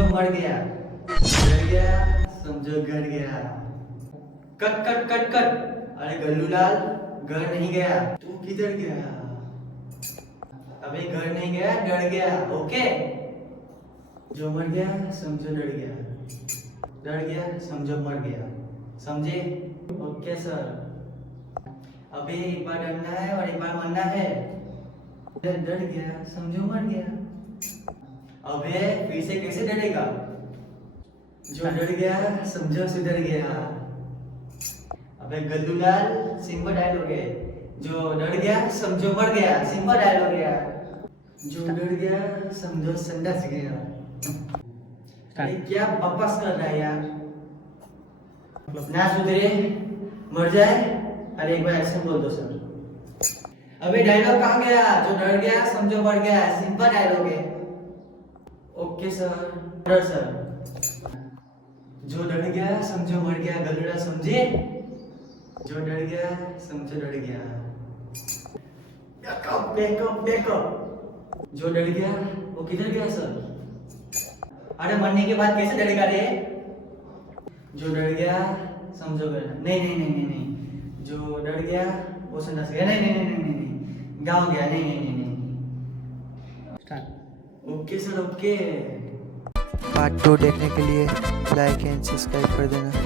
समझो मर गया, डर गया समझो घर गया। Cut cut cut cut. अरे गल्लूलाल, घर नहीं गया, तू किधर गया? अबे घर नहीं गया, डर गया। ओके, जो मर गया समझो डर गया, डर गया समझो मर गया। समझे? Okay sir. अबे एक बार डरना है और एक बार मरना है। डर गया समझो मर गया। अबे फिर से कैसे डरेगा? जो डर गया समझो सुधर गया। अबे गल्लूलाल, सिंपल डायलॉग है। जो डर गया समझो मर गया, सिंपल डायलॉग है यार। जो डर गया समझो संडास गया। अरे क्या बकवास कर रहा है यार? ना सुधरे मर जाए। अरे एक बार एक्शन बोल दो सर। अबे डायलॉग कहाँ गया? जो डर गया समझो मर गया, सिंपल डायलॉग है। Okay sir. डर सर। जो डर गया समझो मर गया, गल्लूलाल समझे? जो डर गया समझो डर गया। Backup backup backup. जो डर गया वो किधर गया सर? अरे मरने के बाद कैसे डरेगा रे? जो डर गया समझो डर, नहीं नहीं नहीं नहीं नहीं। जो डर गया वो संडास गया, नहीं नहीं नहीं नहीं नहीं नहीं। गाँव गया, नहीं नहीं नहीं नहीं। Okay sir okay. पार्ट 2 देखने के लिए लाइक एंड सब्सक्राइब कर देना।